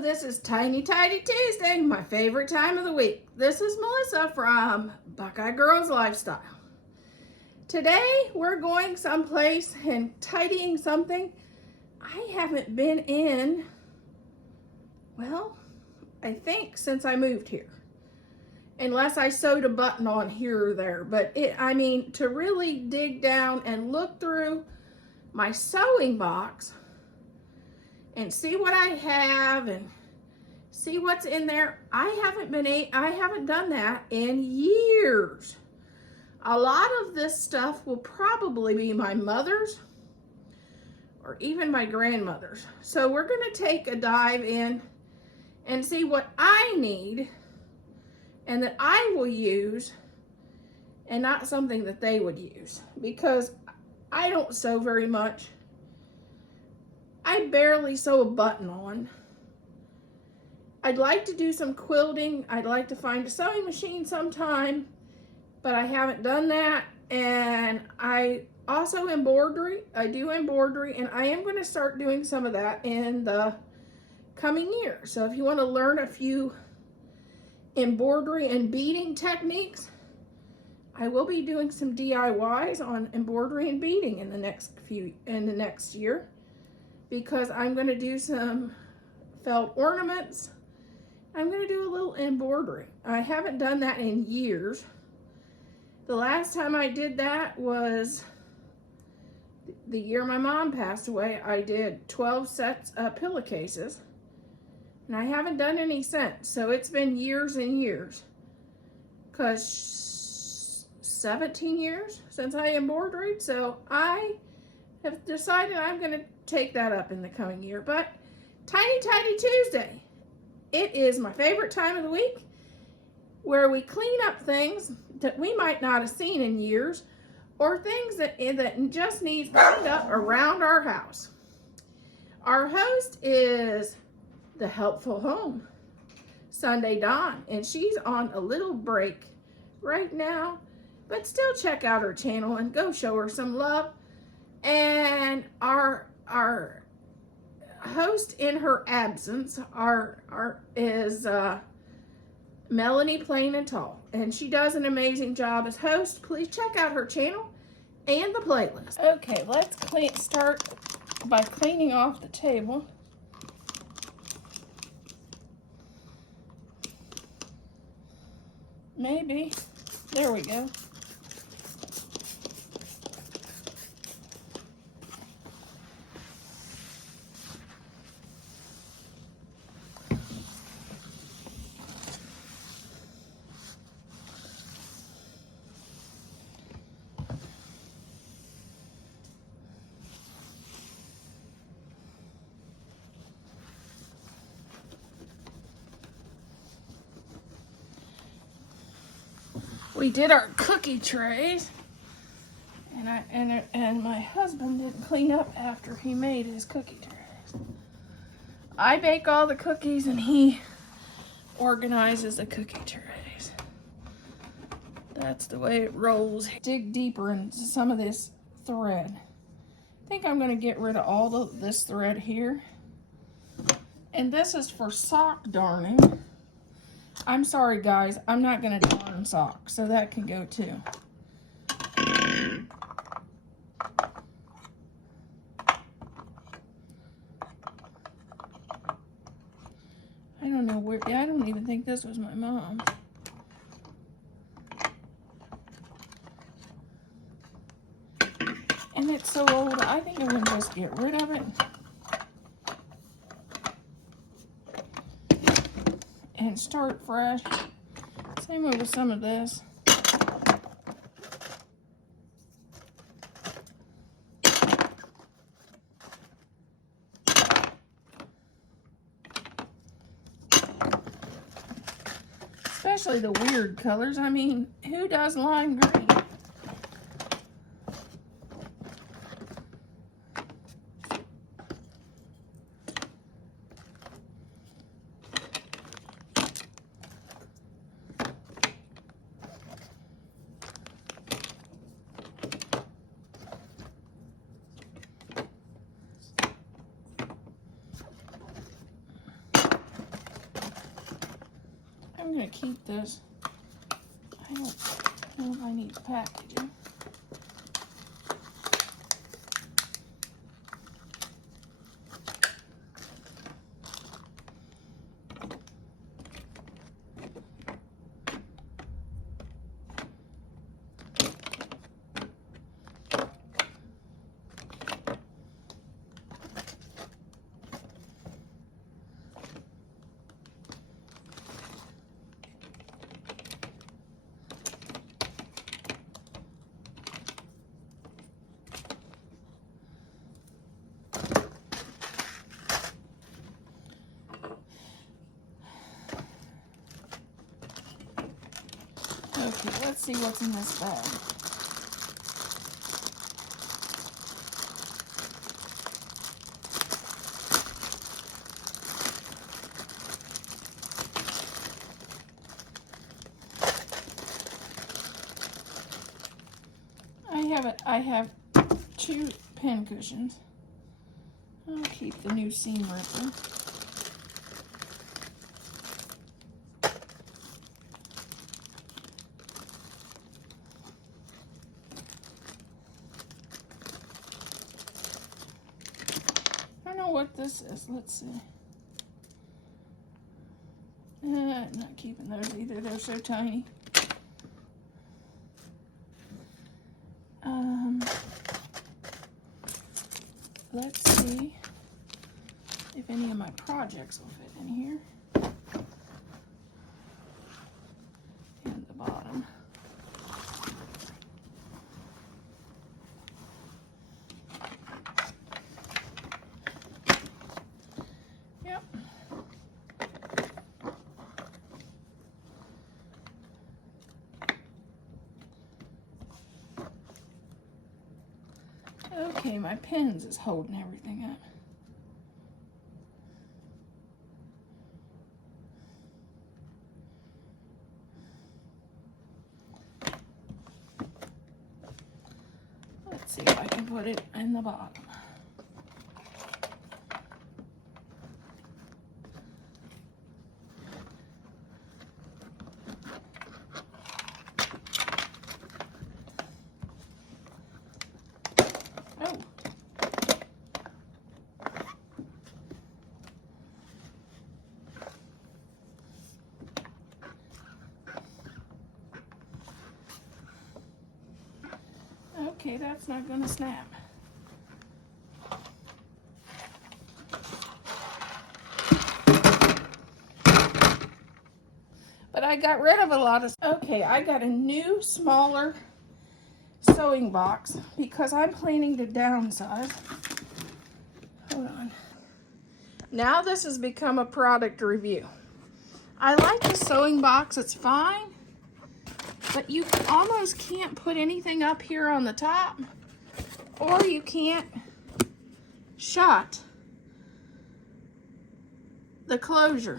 This is Tiny Tidy Tuesday, my favorite time of the week. This is Melissa from Buckeye Girls Lifestyle. Today we're going someplace and tidying something I haven't been in, well, I think since I moved here. Unless I sewed a button on here or there. But to really dig down and look through my sewing box and see what I have and see what's in there. I haven't done that in years. A lot of this stuff will probably be my mother's or even my grandmother's. So we're going to take a dive in and see what I need and that I will use and not something that they would use, because I don't sew very much. I barely sew a button on. I'd like to do some quilting. I'd like to find a sewing machine sometime, but I haven't done that. And I also embroidery. I do embroidery, and I am going to start doing some of that in the coming year. So if you want to learn a few embroidery and beading techniques, I will be doing some DIYs on embroidery and beading in the next year, because I'm going to do some felt ornaments. I'm going to do a little embroidery. I haven't done that in years. The last time I did that was the year my mom passed away. I did 12 sets of pillowcases, and I haven't done any since. So it's been years and years, because 17 years since I embroidered. So I have decided I'm going to take that up in the coming year. But Tiny Tidy Tuesday, it is my favorite time of the week, where we clean up things that we might not have seen in years, or things that just need cleaned up around our house. Our host is the Helpful Home, Sunday Dawn, and she's on a little break right now, but still check out her channel and go show her some love. And our host in her absence is Melanie Plain and Tall, and she does an amazing job as host. Please check out her channel and the playlist. Okay, let's start by cleaning off the table. Maybe. There we go. We did our cookie trays, and my husband didn't clean up after he made his cookie trays. I bake all the cookies and he organizes the cookie trays. That's the way it rolls. Dig deeper into some of this thread. I think I'm going to get rid of all this thread here. And this is for sock darning. I'm sorry, guys, I'm not going to darn socks, so that can go too. I don't know where, I don't even think this was my mom. And it's so old, I think I'm going to just get rid of it. And start fresh. Same way with some of this. Especially the weird colors. I mean, who does lime green? keep this. I don't know if I need packaging. Okay, let's see what's in this bag. I have 2 pin cushions. I'll keep the new seam ripper. I don't know what this is. Let's see. Not keeping those either. They're so tiny. Let's see if any of my projects will fit in here. And the bottom. Yep. Okay, my pins is holding everything up. Let's see if I can put it in the bottom. Oh. Okay, that's not gonna snap. But I got rid of a lot of, okay, I got a new, smaller sewing box because I'm planning to downsize. Hold on. Now this has become a product review. I like the sewing box, it's fine, but you almost can't put anything up here on the top, or you can't shut the closure.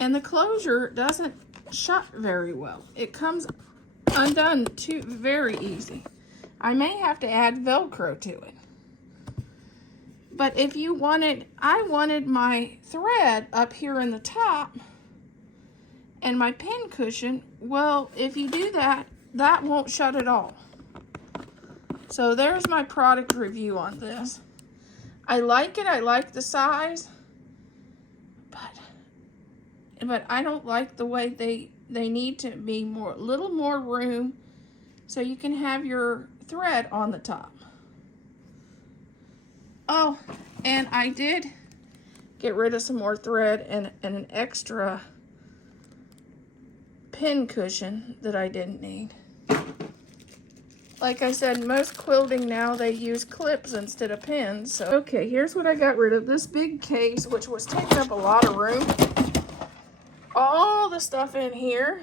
And the closure doesn't shut very well. It comes undone very easy. I may have to add Velcro to it. But if you wanted, I wanted my thread up here in the top and my pin cushion, well, if you do that, that won't shut at all. So there's my product review on this. I like it, I like the size, but I don't like the way they need to be little more room so you can have your thread on the top. Oh, and I did get rid of some more thread and an extra pin cushion that I didn't need. Like I said, most quilting now, they use clips instead of pins. So, okay, here's what I got rid of. This big case, which was taking up a lot of room. All the stuff in here.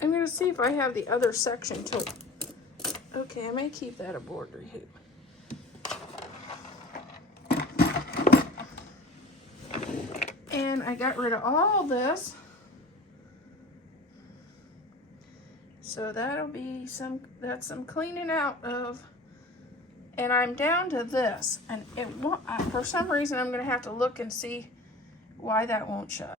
I'm going to see if I have the other section too. Okay, I may keep that a border hoop. And I got rid of all this. So that'll be that's some cleaning out of. and I'm down to this, and it won't, for some reason I'm going to have to look and see why that won't shut.